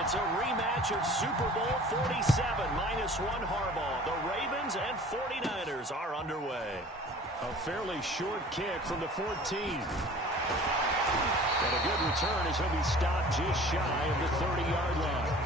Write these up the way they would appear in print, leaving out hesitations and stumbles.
It's a rematch of Super Bowl 47, -1 Harbaugh. The Ravens and 49ers are underway. A fairly short kick from the 14. But a good return as he'll be stopped just shy of the 30-yard line.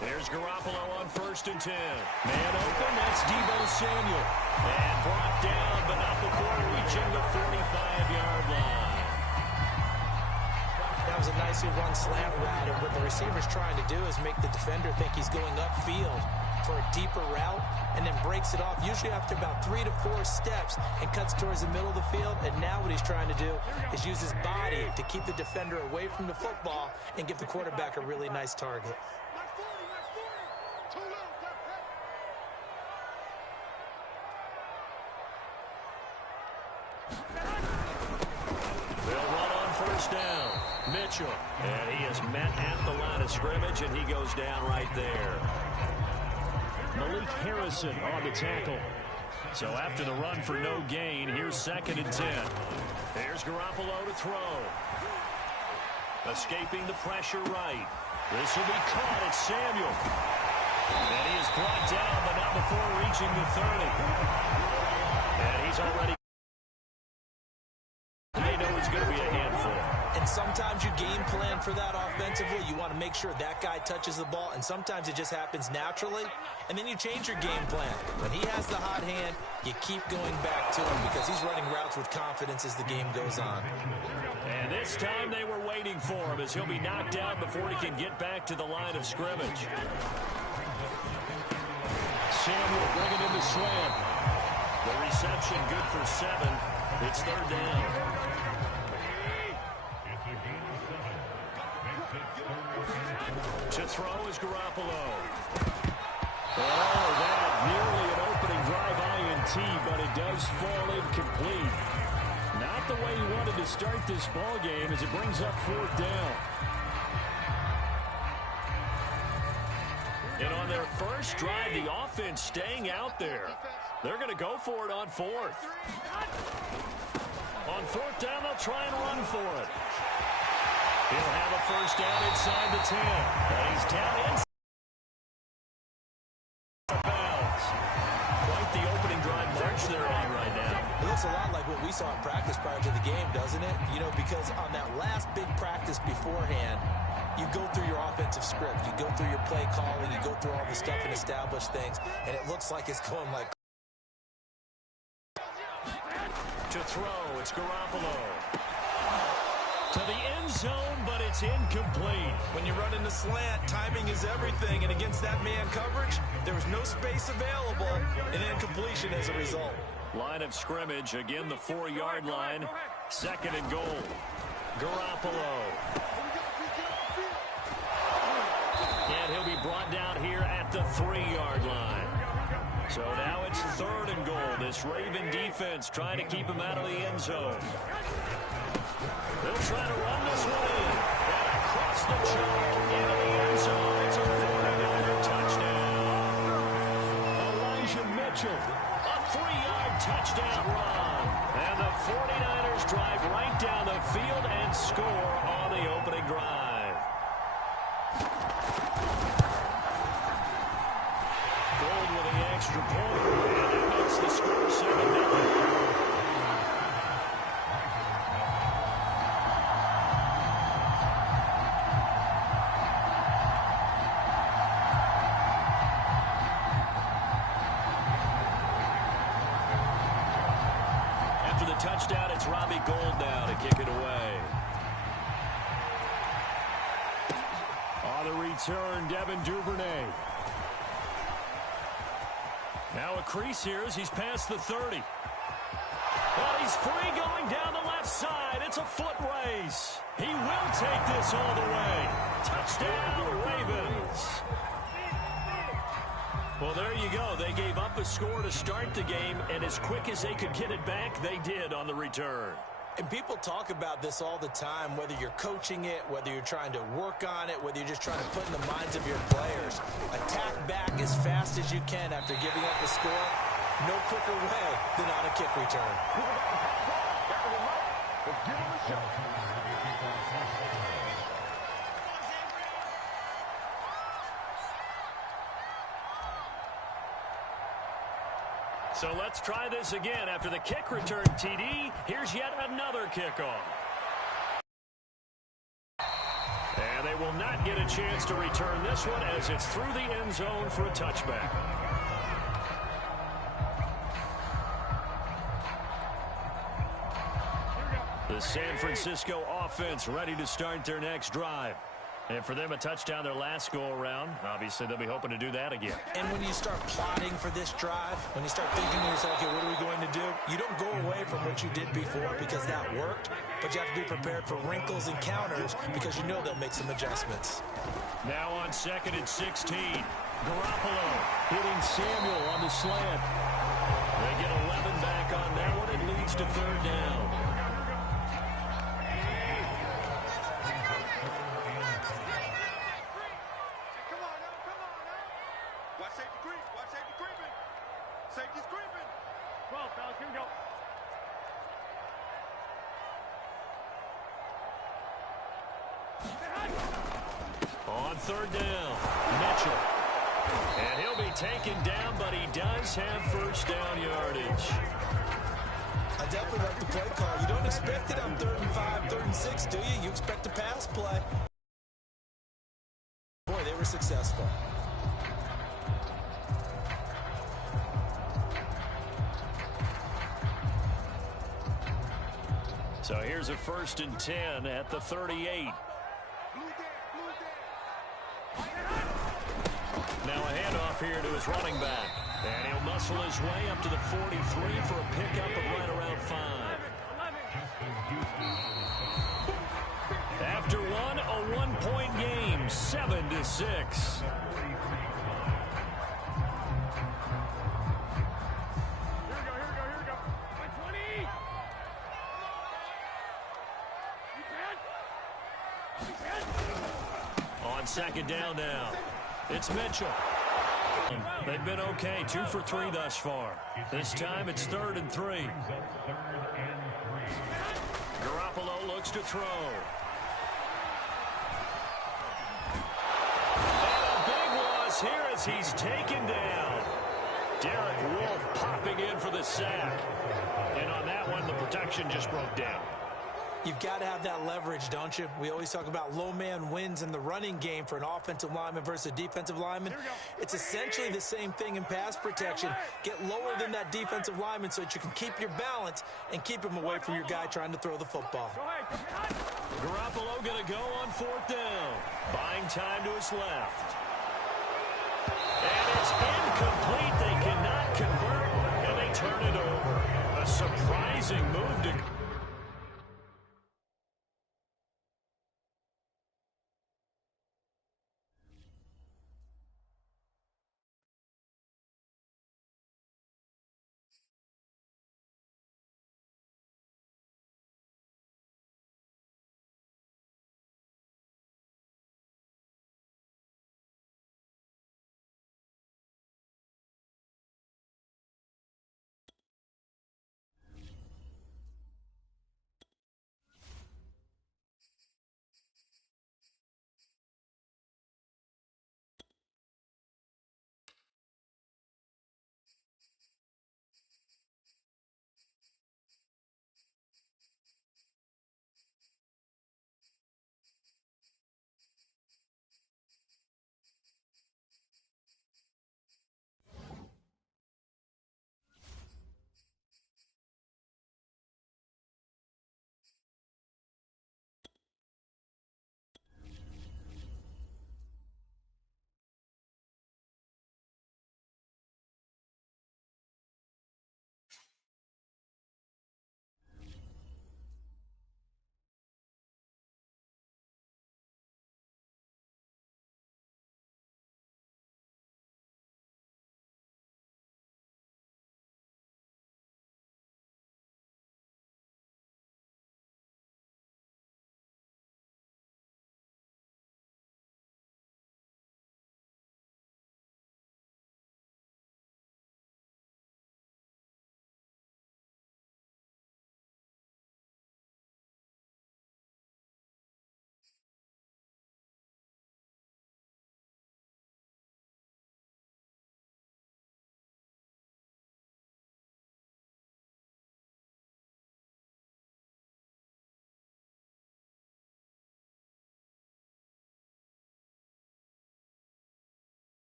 There's Garoppolo on 1st and 10. Man open, that's Deebo Samuel. And brought down, but not before reaching the 45-yard line. That was a nicely run slant route, and what the receiver's trying to do is make the defender think he's going upfield for a deeper route, and then breaks it off, usually after about 3 to 4 steps, and cuts towards the middle of the field. And now what he's trying to do is use his body to keep the defender away from the football and give the quarterback a really nice target. They'll run on 1st down. Mitchell. And he is met at the line of scrimmage, and he goes down right there. Malik Harrison on the tackle. So after the run for no gain, here's 2nd and 10. There's Garoppolo to throw. Escaping the pressure right. This will be caught at Samuel. And he is brought down, but not before reaching the 30. And he's already... They know he's going to be a handful. And sometimes you game plan for that offensively. You want to make sure that guy touches the ball, and sometimes it just happens naturally, and then you change your game plan. When he has the hot hand, you keep going back to him because he's running routes with confidence as the game goes on. And this time they were waiting for him as he'll be knocked down before he can get back to the line of scrimmage. Samuel bringing in the slant. The reception good for 7. It's 3rd down. To throw is Garoppolo. Oh, that nearly an opening drive INT, but it does fall incomplete. Not the way he wanted to start this ball game as it brings up 4th down. And on their first drive, the offense staying out there. They're going to go for it on 4th. On 4th down, they'll try and run for it. He'll have a 1st down inside the 10. And he's down inside the bounds. Quite the opening drive march they're on right now. It looks a lot like what we saw in practice prior to the game, doesn't it? You know, because on that last big practice beforehand, you go through your offensive script. You go through your play calling. You go through all the stuff and establish things. And it looks like it's going like... To throw, it's Garoppolo. To the end zone, but it's incomplete. When you run in the slant, timing is everything. And against that man coverage, there was no space available. And incompletion as a result. Line of scrimmage, again the 4-yard line. 2nd and goal. Garoppolo. And he'll be brought down here at the 3-yard line. So now it's 3rd and goal. This Raven defense trying to keep him out of the end zone. They'll try to run this one in. And across the chalk into the end zone. It's a 49er touchdown. Elijah Mitchell. A 3-yard touchdown run. And the 49ers drive right down the field and score on the opening drive. Gold with the extra point. And it makes the score 7-0. Touchdown, it's Robbie Gould now to kick it away. On the return, Devin Duvernay. Now a crease here as he's past the 30. But He's free going down the left side. It's a foot race. He will take this all the way. Touchdown, Ravens. Well, there you go. They gave up a score to start the game, and as quick as they could get it back, they did on the return. And people talk about this all the time, whether you're coaching it, whether you're trying to work on it, whether you're just trying to put in the minds of your players. Attack back as fast as you can after giving up a score. No quicker way than on a kick return. Let's give him a shot. So let's try this again. After the kick return, TD, here's yet another kickoff. And they will not get a chance to return this one as it's through the end zone for a touchback. The San Francisco offense ready to start their next drive. And for them, a touchdown their last go-around. Obviously, they'll be hoping to do that again. And when you start plotting for this drive, when you start thinking to yourself, okay, what are we going to do? You don't go away from what you did before because that worked, but you have to be prepared for wrinkles and counters because you know they'll make some adjustments. Now on 2nd and 16. Garoppolo hitting Samuel on the slant. They get 11 back on that one. It leads to 3rd down. Safety's creeping. 12, fellas, here we go. On 3rd down, Mitchell. And he'll be taken down, but he does have 1st down yardage. I definitely like the play call. You don't expect it on 3rd and 5, 3rd and 6, do you? You expect a pass play. Boy, they were successful. So here's a 1st and 10 at the 38. Now a handoff here to his running back. And he'll muscle his way up to the 43 for a pickup of right around 5. After one, a 1-point game, 7-6. On 2nd down now, it's Mitchell. They've been okay, 2 for 3 thus far. This time it's 3rd and 3. Garoppolo looks to throw. And a big loss here as he's taken down. Derek Wolfe popping in for the sack. And on that one, the protection just broke down. You've got to have that leverage, don't you? We always talk about low man wins in the running game for an offensive lineman versus a defensive lineman. It's essentially the same thing in pass protection. Get lower than that defensive lineman so that you can keep your balance and keep him away from your guy trying to throw the football. Garoppolo going to go on 4th down. Buying time to his left. And it's incomplete. They cannot convert, and they turn it over. A surprising move to...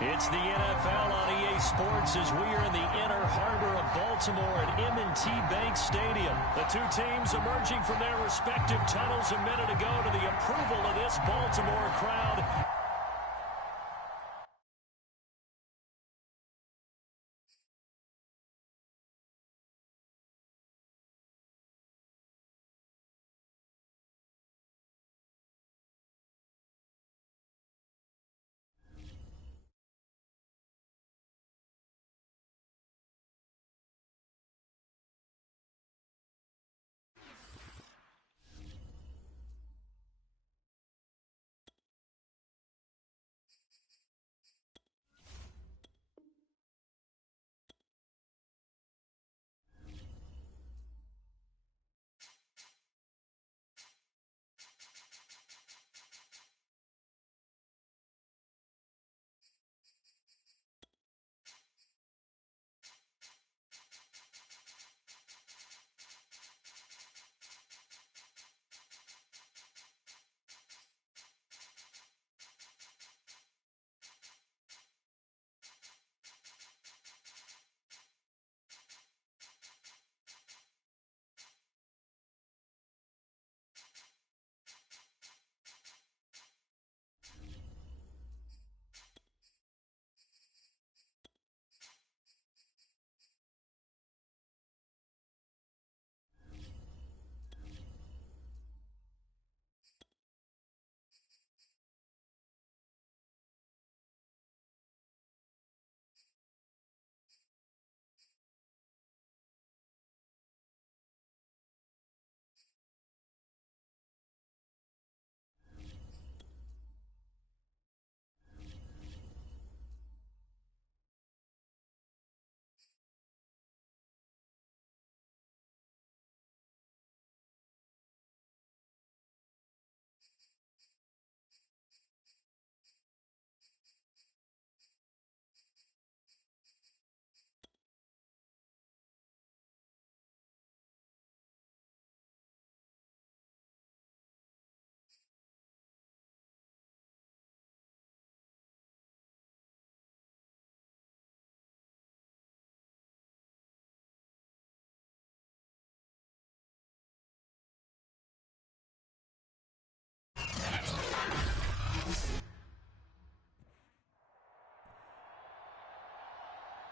It's the NFL on EA Sports as we are in the inner harbor of Baltimore at M&T Bank Stadium. The two teams emerging from their respective tunnels a minute ago to the approval of this Baltimore crowd.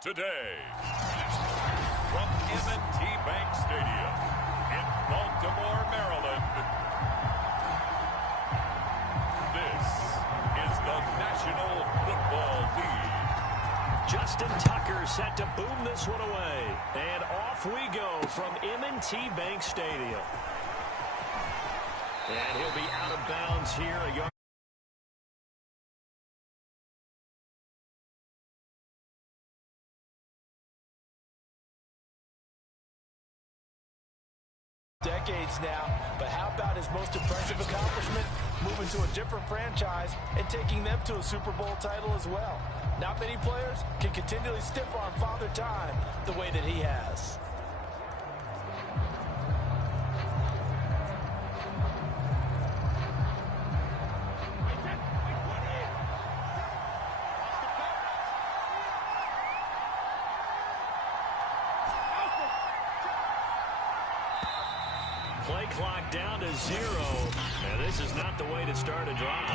Today, from M&T Bank Stadium in Baltimore, Maryland, this is the National Football League. Justin Tucker set to boom this one away. And off we go from M&T Bank Stadium. And he'll be out of bounds here a yard. Decades now, but how about his most impressive accomplishment? Moving to a different franchise and taking them to a Super Bowl title as well. Not many players can continually stiff-arm Father Time the way that he has. Play clock down to 0. And this is not the way to start a drive.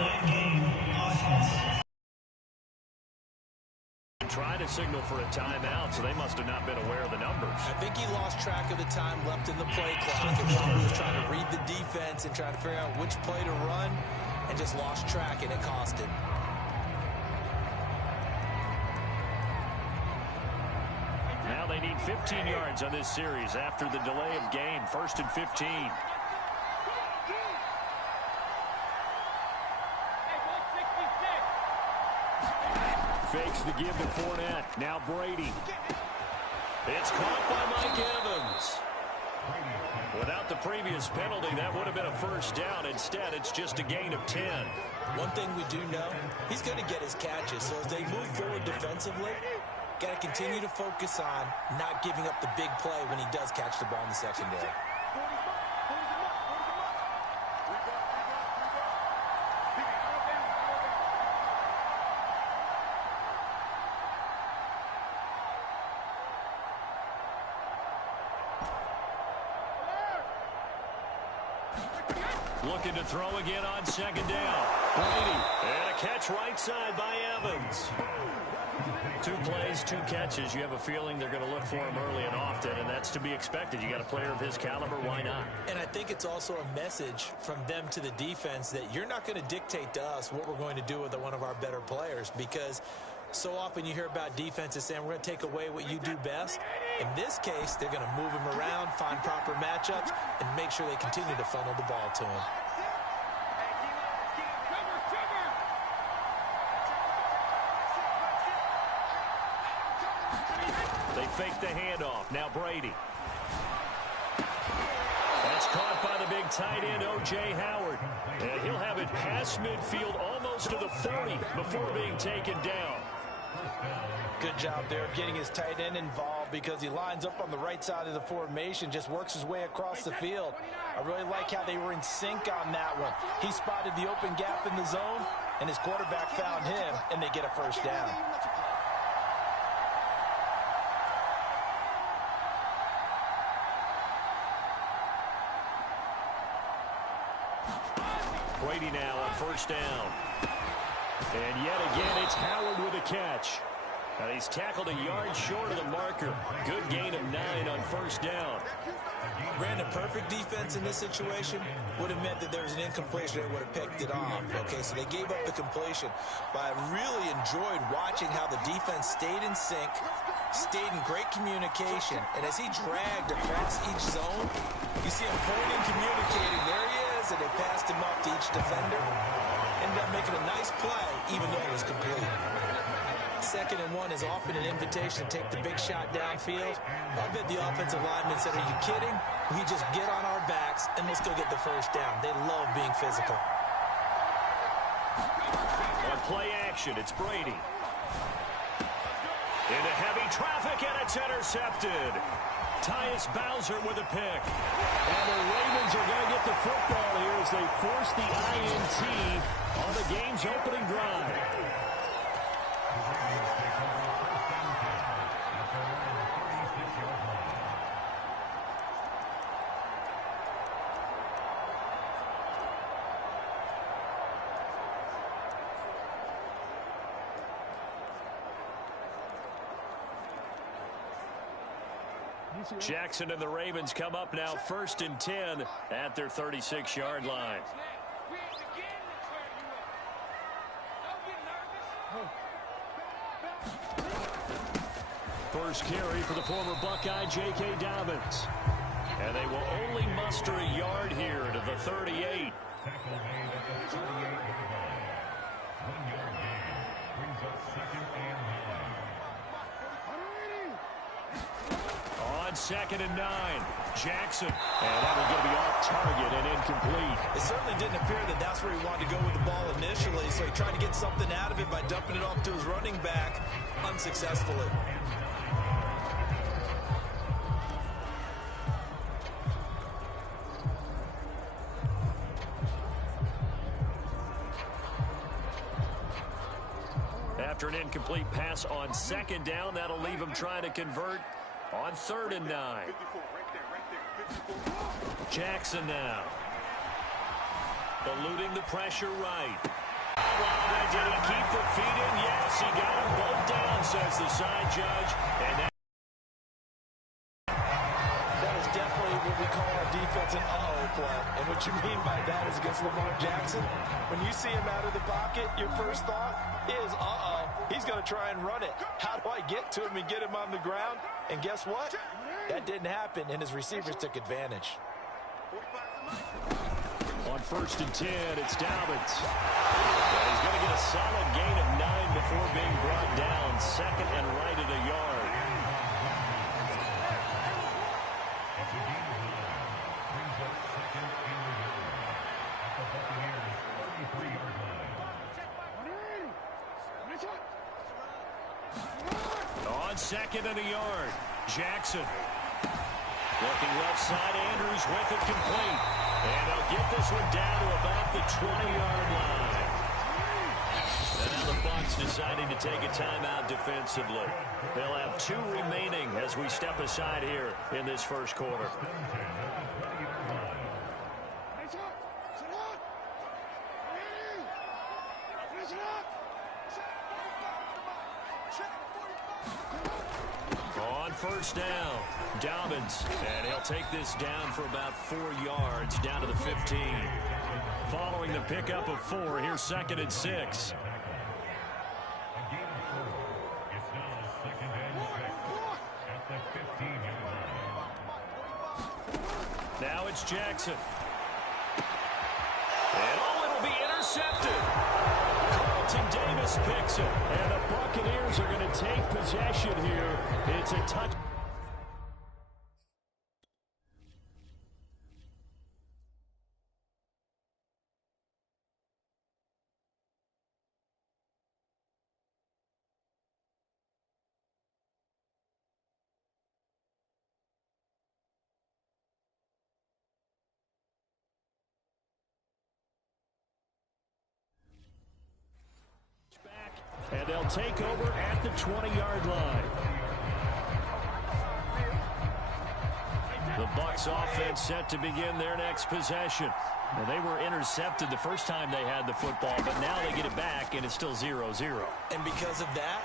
Try to signal for a timeout, so they must have not been aware of the numbers. I think he lost track of the time left in the play clock and probably was trying to read the defense and trying to figure out which play to run and just lost track, and it cost him. Now they need 15 yards on this series after the delay of game. 1st and 15. Fakes the give to Fournette. Now Brady. It's caught by Mike Evans. Without the previous penalty, that would have been a first down. Instead, it's just a gain of 10. One thing we do know, he's going to get his catches. So as they move forward defensively, got to continue to focus on not giving up the big play when he does catch the ball in the secondary. Looking to throw again on second down. Brady. And a catch right side by Evans. 2 plays, 2 catches. You have a feeling they're going to look for him early and often, and that's to be expected. You got a player of his caliber, why not? And I think it's also a message from them to the defense that you're not going to dictate to us what we're going to do with one of our better players, because so often you hear about defenses saying we're going to take away what you do best. In this case, they're going to move him around, find proper matchups, and make sure they continue to funnel the ball to him. They fake the handoff. Now Brady. That's caught by the big tight end, O.J. Howard. And he'll have it past midfield almost to the 40 before being taken down. Good job there of getting his tight end involved, because he lines up on the right side of the formation, just works his way across the field. I really like how they were in sync on that one. He spotted the open gap in the zone, and his quarterback found him, and they get a first down. Brady now on first down. And yet again, it's Howard with a catch. And he's tackled a yard short of the marker. Good gain of 9 on first down. Brandon, perfect defense in this situation would have meant that there was an incompletion that would have picked it off. Okay, so they gave up the completion. But I really enjoyed watching how the defense stayed in sync, stayed in great communication, and as he dragged across each zone, you see him pointing, communicating. There he is, and they passed him up to each defender. Ended up making a nice play, even though it was complete. 2nd and 1 is often an invitation to take the big shot downfield. I bet the offensive lineman said, are you kidding? We just get on our backs and let's go get the first down. They love being physical. On play action, it's Brady. Into heavy traffic, and it's intercepted. Tyus Bowser with a pick. And the Ravens are going to get the football here as they force the INT on the game's opening drive. Jackson and the Ravens come up now 1st and 10 at their 36-yard line. First carry for the former Buckeye, J.K. Dobbins. And they will only muster a yard here to the 38. On 2nd and 9, Jackson. And that will going to be off target and incomplete. It certainly didn't appear that that's where he wanted to go with the ball initially, so he tried to get something out of it by dumping it off to his running back unsuccessfully. After an incomplete pass on 2nd down, that'll leave him trying to convert on 3rd and 9. Jackson now. Eluding the pressure right. Did he keep the feet in? Yes, he got them both down, says the side judge. And that is definitely what we call our defense an uh-oh play. And what you mean by that is against Lamar Jackson, when you see him out of the pocket, your first thought is, uh-oh, he's going to try and run it. How do I get to him and get him on the ground? And guess what? That didn't happen, and his receivers took advantage. On 1st and 10, it's Dobbins. And he's going to get a solid gain of 9 before being brought down. 2nd and right at a yard. On 2nd and a yard, Jackson. Looking left side, Andrews with it complete. And they'll get this one down to about the 20-yard line. And now the Bucs deciding to take a timeout defensively. They'll have 2 remaining as we step aside here in this first quarter. On first down, Dobbins, and he'll take this down for about 4 yards, down to the 15. Following the pickup of 4, here's 2nd and 6. Now it's Jackson. And it'll be intercepted. Carlton Davis picks it. And the Buccaneers are going to take possession here. It's a touch. And they'll take over at the 20-yard line. The Bucs offense set to begin their next possession. Well, they were intercepted the first time they had the football, but now they get it back, and it's still 0-0. And because of that,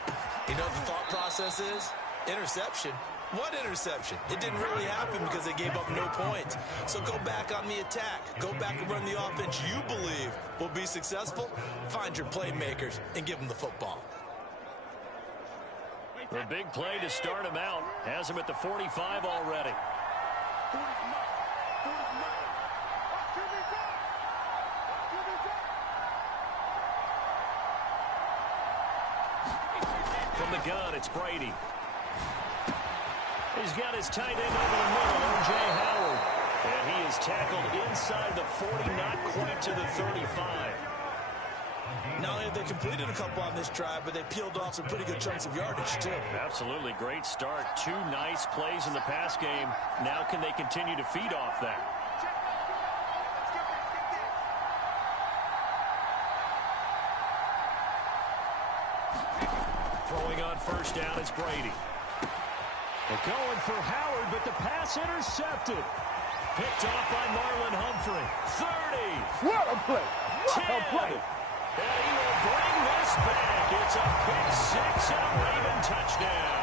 you know what the thought process is? Interception. What interception? It didn't really happen because they gave up no points. So go back on the attack. Go back and run the offense you believe will be successful. Find your playmakers and give them the football. The big play to start him out. Has him at the 45 already. From the gun, it's Brady. He's got his tight end over the middle, O.J. Howard. And he is tackled inside the 40, not quite to the 35. Not only have they completed a couple on this drive, but they peeled off some pretty good chunks of yardage, too. Absolutely. Great start. 2 nice plays in the pass game. Now can they continue to feed off that? Throwing on first down is Brady. They're going for Howard, but the pass intercepted. Picked off by Marlon Humphrey. 30. What a play. What 10. a play. And he will bring this back. It's a pick 6 and a Raven touchdown.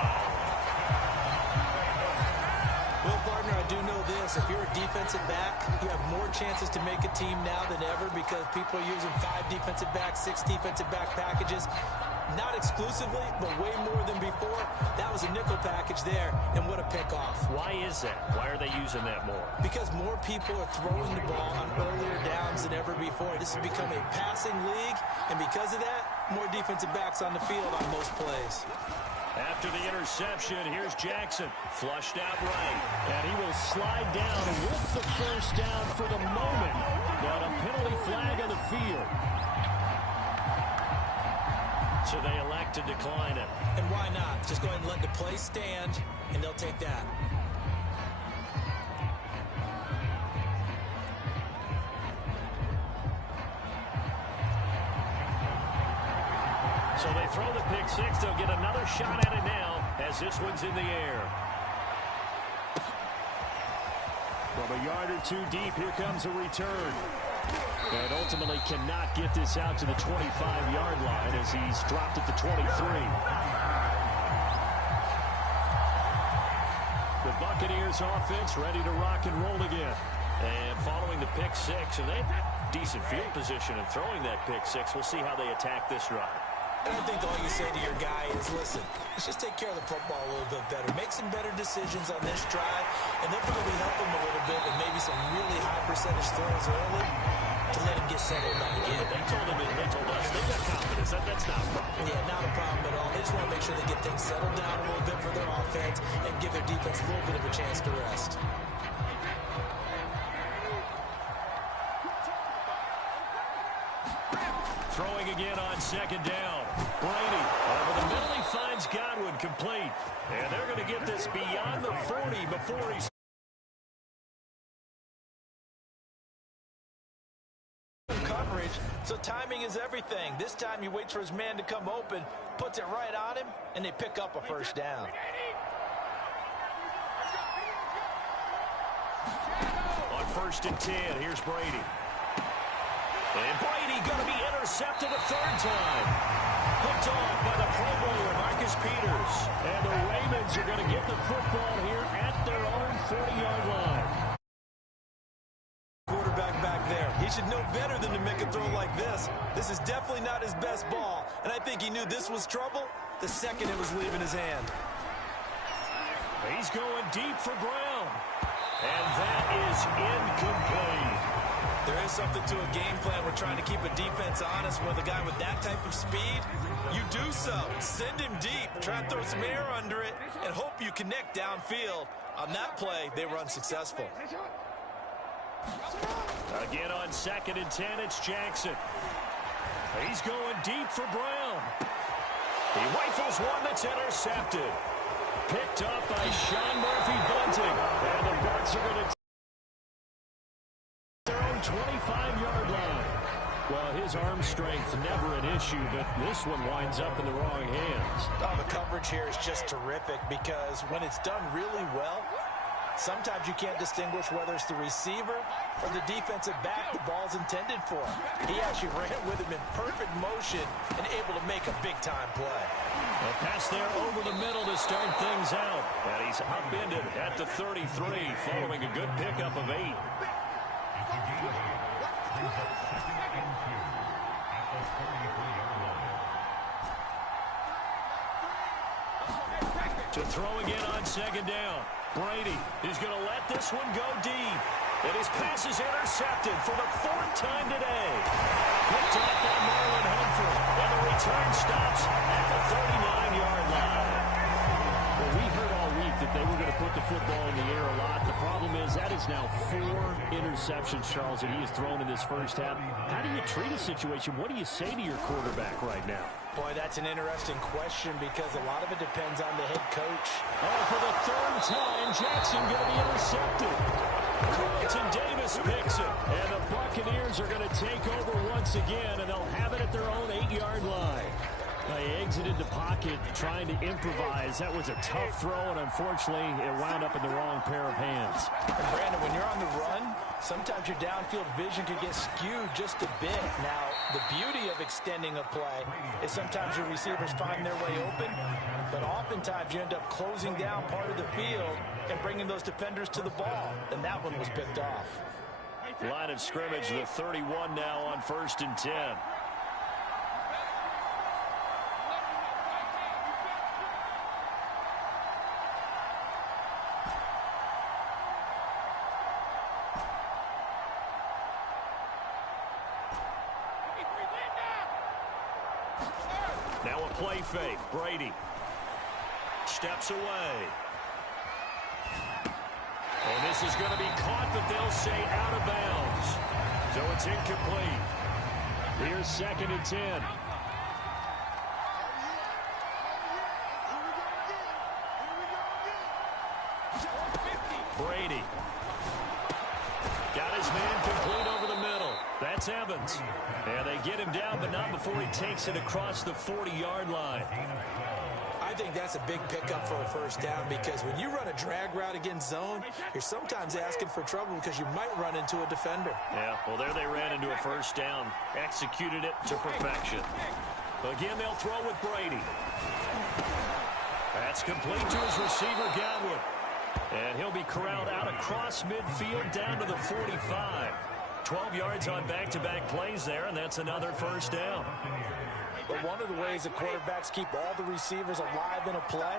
Well, partner, I do know this. If you're a defensive back, you have more chances to make a team now than ever because people are using 5 defensive backs, 6 defensive back packages. Not exclusively, but way more than before. That was a nickel package there, and what a pickoff. Why is that? Why are they using that more? Because more people are throwing the ball on earlier downs than ever before. This has become a passing league, and because of that, more defensive backs on the field on most plays. After the interception, here's Jackson. Flushed out right. And he will slide down with the first down for the moment. But a penalty flag on the field. So they elect to decline it. And why not? Just go ahead and let the play stand, and they'll take that. So they throw the pick 6. They'll get another shot at it now as this one's in the air. From a yard or 2 deep, here comes a return. And ultimately cannot get this out to the 25-yard line as he's dropped at the 23. The Buccaneers offense ready to rock and roll again. And following the pick 6, and they have decent field position in throwing that pick 6. We'll see how they attack this drive. And I think all you say to your guy is, listen, let's just take care of the football a little bit better. Make some better decisions on this drive, and they'll probably help him a little bit with maybe some really high percentage throws early to let him get settled back in. They told us they've got confidence. That's not a problem. Yeah, not a problem at all. They just want to make sure they get things settled down a little bit for their offense and give their defense a little bit of a chance to rest. Throwing again on second down. Brady over the middle. He finds Godwin complete. And they're going to get this beyond the 40 before he's coverage, so timing is everything. This time he waits for his man to come open, puts it right on him, and they pick up a first down. On 1st and 10, here's Brady. And Brady going to be intercepted a 3rd time. Hooked off by the Pro Bowler, Marcus Peters. And the Ravens are going to get the football here at their own 40-yard line. Quarterback back there. He should know better than to make a throw like this. This is definitely not his best ball, and I think he knew this was trouble the second it was leaving his hand. He's going deep for Brown. And that is incomplete. There is something to a game plan. We're trying to keep a defense honest with a guy with that type of speed. You do so. Send him deep. Try and throw some air under it and hope you connect downfield. On that play, they were unsuccessful. Again on 2nd and 10, it's Jackson. He's going deep for Brown. He rifles one that's intercepted. Picked up by Sean Murphy-Bunting. And the Bucs are going to their own 25-yard line. Well, his arm strength never an issue, but this one winds up in the wrong hands. Oh, the coverage here is just terrific because when it's done really well, sometimes you can't distinguish whether it's the receiver or the defensive back the ball's intended for. He actually ran with him in perfect motion and able to make a big-time play. A pass there over the middle to start things out. And he's upended at the 33 following a good pickup of 8. To throw again on 2nd down. Brady is going to let this one go deep. And his pass is intercepted for the 4th time today. Picked off by Marlon Humphrey. And the return stops at the 39-yard line. Well, we heard all week that they were going to put the football in the air a lot. The problem is that is now 4 interceptions, Charles, that he has thrown in this first half. How do you treat a situation? What do you say to your quarterback right now? Boy, that's an interesting question because a lot of it depends on the head coach. Oh, for the 3rd time, Jackson going to be intercepted. Carlton Davis picks it. And the Buccaneers are going to take over once again, and they'll have it at their own 8-yard line. They exited the pocket trying to improvise. That was a tough throw, and unfortunately, it wound up in the wrong pair of hands. And Brandon, when you're on the run, sometimes your downfield vision can get skewed just a bit. Now, the beauty of extending a play is sometimes your receivers find their way open, but oftentimes you end up closing down part of the field and bringing those defenders to the ball, and that one was picked off. Line of scrimmage, the 31 now on 1st and 10. Now a play fake. Brady steps away. And this is going to be caught, but they'll say out of bounds. So it's incomplete. Here's 2nd and 10. Brady got his man complete over the middle. That's Evans. And they get him down, but not before he takes it across the 40-yard line. I think that's a big pickup for a first down because when you run a drag route against zone, you're sometimes asking for trouble because you might run into a defender. Yeah, well, there they ran into a first down. Executed it to perfection. Again, they'll throw with Brady. That's complete to his receiver, Godwin. And he'll be corralled out across midfield down to the 45. 12 yards on back-to-back plays there, and that's another first down. But one of the ways that quarterbacks keep all the receivers alive in a play,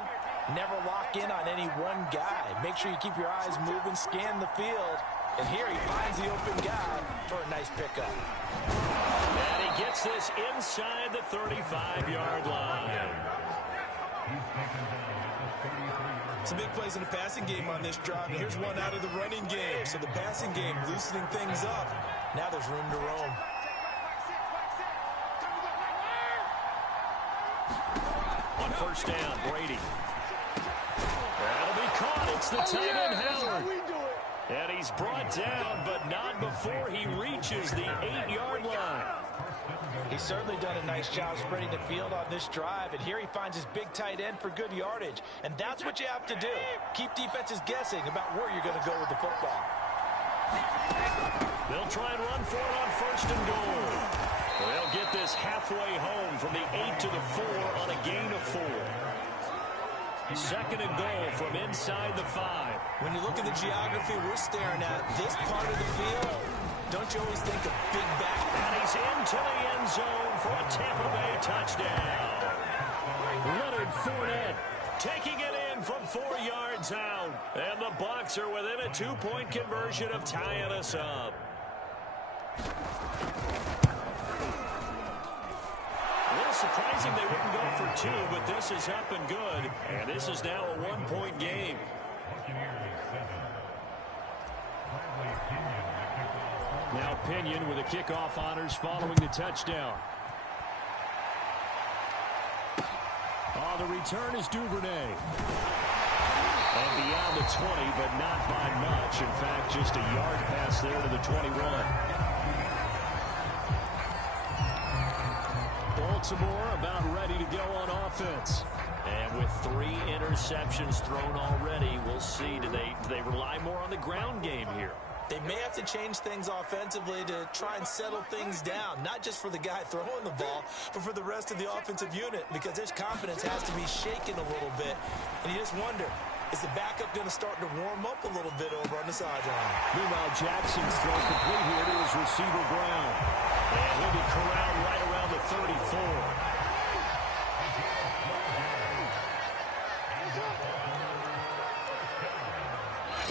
never lock in on any one guy. Make sure you keep your eyes moving, scan the field, and here he finds the open guy for a nice pickup. And he gets this inside the 35-yard line. Some big plays in the passing game on this drive. And here's one out of the running game. So the passing game loosening things up. Now there's room to roam. On first down, Brady. That'll be caught. It's the tight end, Howard. And he's brought down, but not before he reaches the 8-yard line. He's certainly done a nice job spreading the field on this drive, and here he finds his big tight end for good yardage. And that's what you have to do. Keep defenses guessing about where you're going to go with the football. They'll try and run for it on 1st and goal. They'll get this halfway home from the 8 to the 4 on a gain of 4. Second and goal from inside the 5. When you look at the geography we're staring at, this part of the field, don't you always think of big back? And he's into the end zone for a Tampa Bay touchdown. Leonard Fournette taking it in from 4 yards out. And the Bucs are within a 2-point conversion of tying us up. A little surprising they wouldn't go for 2, but this is up and good. And this is now a 1-point game. Now Pinion with the kickoff honors following the touchdown. The return is Duvernay. And beyond the 20, but not by much. In fact, just a yard pass there to the 21. Baltimore about ready to go on offense. And with 3 interceptions thrown already, we'll see. Do they rely more on the ground game here? They may have to change things offensively to try and settle things down, not just for the guy throwing the ball, but for the rest of the offensive unit, because his confidence has to be shaken a little bit. And you just wonder, is the backup going to start to warm up a little bit over on the sideline? Meanwhile, Jackson's throw complete here to his receiver, Brown. And he'll be corralled right around the 34.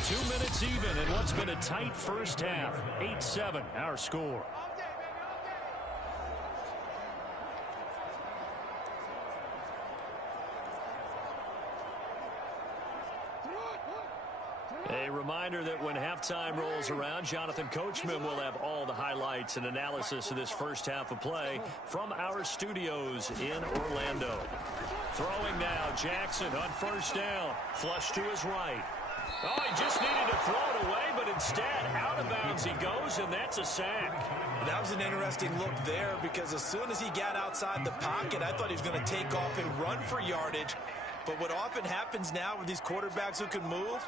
2 minutes even in what's been a tight first half. 8-7, our score. A reminder that when halftime rolls around, Jonathan Coachman will have all the highlights and analysis of this first half of play from our studios in Orlando. Throwing now, Jackson on first down. Flush to his right. Oh, he just needed to throw it away, but instead, out of bounds he goes, and that's a sack. That was an interesting look there, because as soon as he got outside the pocket, I thought he was going to take off and run for yardage. But what often happens now with these quarterbacks who can move,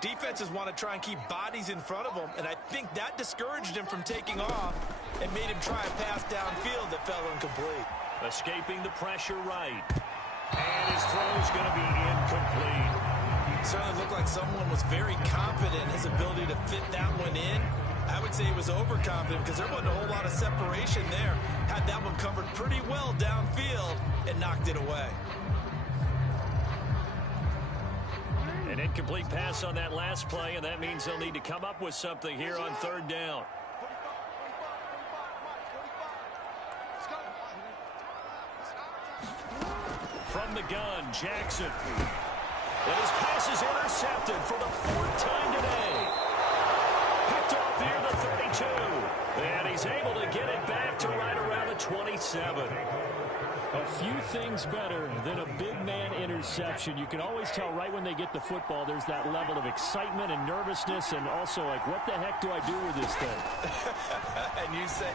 defenses want to try and keep bodies in front of them, and I think that discouraged him from taking off and made him try a pass downfield that fell incomplete. Escaping the pressure right. And his throw's going to be incomplete. Certainly looked like someone was very confident in his ability to fit that one in. I would say he was overconfident because there wasn't a whole lot of separation there. Had that one covered pretty well downfield and knocked it away. An incomplete pass on that last play, and that means they'll need to come up with something here on third down. From the gun, Jackson. And his pass is intercepted for the 4th time today. Picked off near the 32. And he's able to get it back to right around the 27. A few things better than a big man interception. You can always tell right when they get the football, there's that level of excitement and nervousness, and also like, what the heck do I do with this thing? And you say,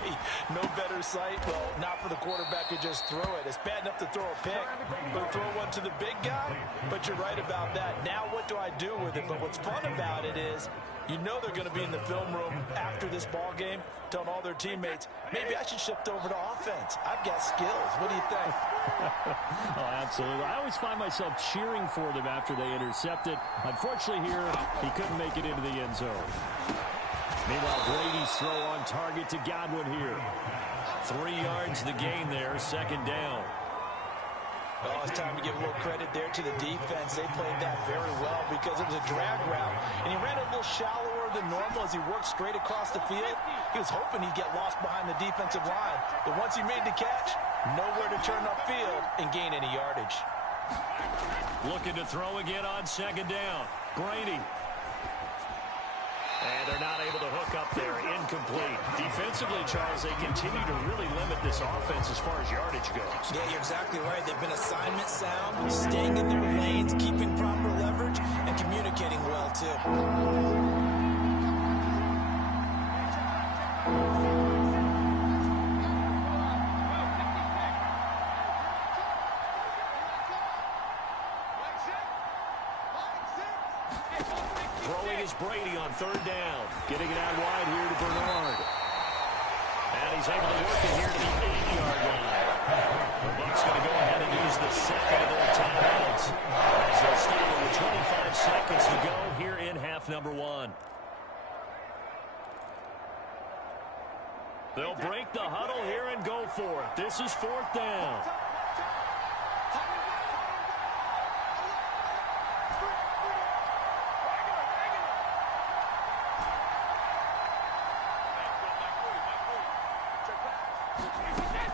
no better sight? Well, not for the quarterback who just throw it. It's bad enough to throw a pick, but throw one to the big guy? But you're right about that. Now what do I do with it? But what's fun about it is, you know they're going to be in the film room after this ball game telling all their teammates, maybe I should shift over to offense. I've got skills. What do you think? Oh, absolutely. I always find myself cheering for them after they intercept it. Unfortunately here, he couldn't make it into the end zone. Meanwhile, Brady's throw on target to Godwin here. 3 yards the gain there, second down. Oh, it's time to give a little credit there to the defense. They played that very well because it was a drag route, and he ran a little shallower than normal as he worked straight across the field. He was hoping he'd get lost behind the defensive line, but once he made the catch, nowhere to turn upfield and gain any yardage. Looking to throw again on second down. Brady. And they're not able to hook up there. Incomplete. Defensively, Charles, they continue to really limit this offense as far as yardage goes. Yeah, you're exactly right. They've been assignment sound, staying in their lanes, keeping proper leverage, and communicating well, too. Throwing is Brady on third down. Getting it out wide here to Bernard. And he's able to work it here to the 8-yard line. The Bucs going to go ahead and use the second of their timeouts as they'll half number one. They'll break the huddle here and go for it. This is fourth down.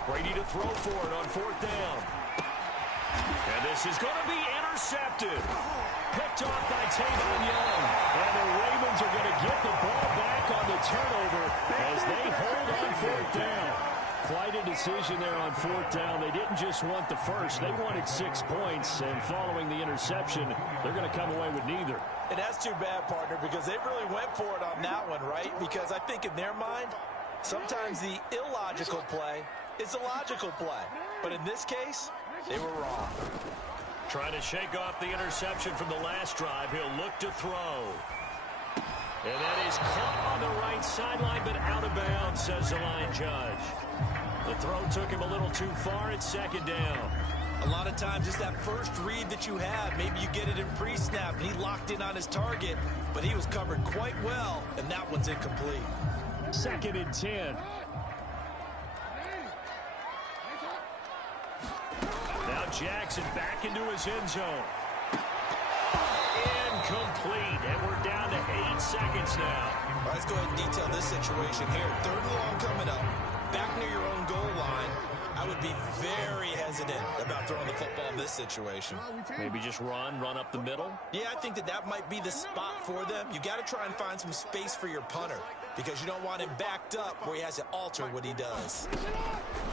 Brady to throw for it on fourth down. And this is going to be intercepted. Picked off by Tavon Young. And the Ravens are going to get the ball back on the turnover as they hold on fourth down. Quite a decision there on fourth down. They didn't just want the first. They wanted 6 points. And following the interception, they're going to come away with neither. And that's too bad, partner, because they really went for it on that one, right? Because I think in their mind, sometimes the illogical play is a logical play. But in this case, they were wrong. Trying to shake off the interception from the last drive. He'll look to throw. And that is caught on the right sideline, but out of bounds, says the line judge. The throw took him a little too far. It's second down. A lot of times it's that first read that you have. Maybe you get it in pre-snap, and he locked in on his target, but he was covered quite well, and that one's incomplete. Second and 10. Now Jackson back into his end zone. Incomplete, and we're down to 8 seconds now. All right, let's go ahead and detail this situation here. Third and long coming up, back near your own goal line. I would be very hesitant about throwing the football in this situation. Maybe just run up the middle? Yeah, I think that might be the spot for them. You got to try and find some space for your punter because you don't want him backed up where he has to alter what he does.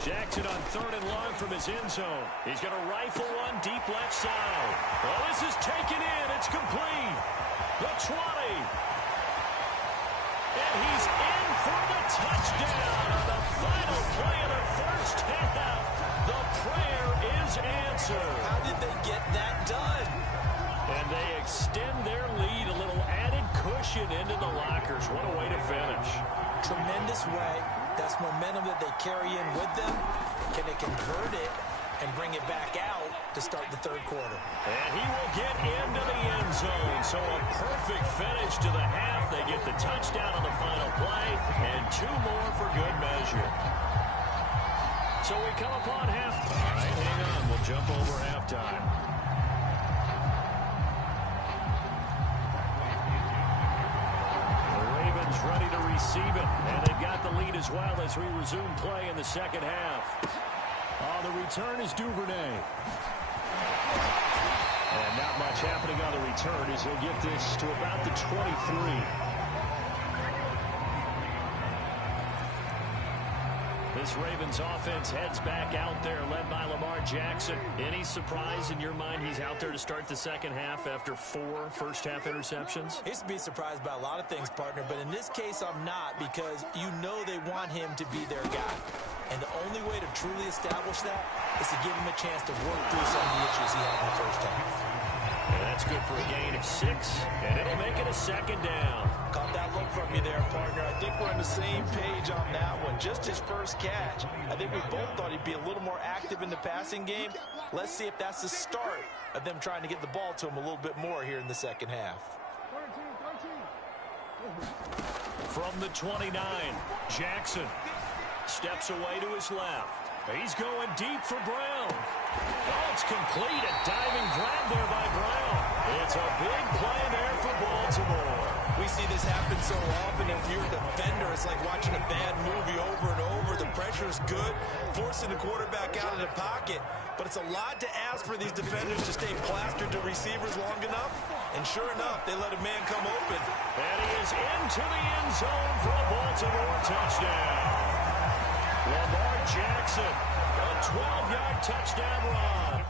Jackson on third and long from his end zone. He's going to rifle one deep left side. Well, this is taken in. It's complete. The 20. And he's in for the touchdown on the final play of the first half. The prayer is answered. How did they get that done? And they extend their lead, a little added cushion into the lockers. What a way to finish. Tremendous way. That's momentum that they carry in with them. Can they convert it and bring it back out to start the third quarter? And he will get into the end zone. So a perfect finish to the half. They get the touchdown on the final play and 2 more for good measure. So we come upon halftime. All right, hang on. We'll jump over halftime. The Ravens ready to receive it. And they've got the lead as well as we resume play in the second half. The return is Duvernay. And not much happening on the return as he'll get this to about the 23. This Ravens offense heads back out there, led by Lamar Jackson. Any surprise in your mind he's out there to start the second half after 4 first-half interceptions? He's to be surprised by a lot of things, partner, but in this case I'm not because you know they want him to be their guy. And the only way to truly establish that is to give him a chance to work through some of the issues he had in the first half. And that's good for a gain of 6, and it'll make it a second down. Caught that look from you there, partner. I think we're on the same page on that one. Just his first catch. I think we both thought he'd be a little more active in the passing game. Let's see if that's the start of them trying to get the ball to him a little bit more here in the second half. From the 29, Jackson steps away to his left. He's going deep for Brown. Oh, it's complete. A diving grab there by Brown. It's a big play there for Baltimore. We see this happen so often. If you're a defender, it's like watching a bad movie over and over. The pressure's good, forcing the quarterback out of the pocket. But it's a lot to ask for these defenders to stay plastered to receivers long enough. And sure enough, they let a man come open. And he is into the end zone for a Baltimore touchdown. Lamar Jackson, a 12-yard touchdown run.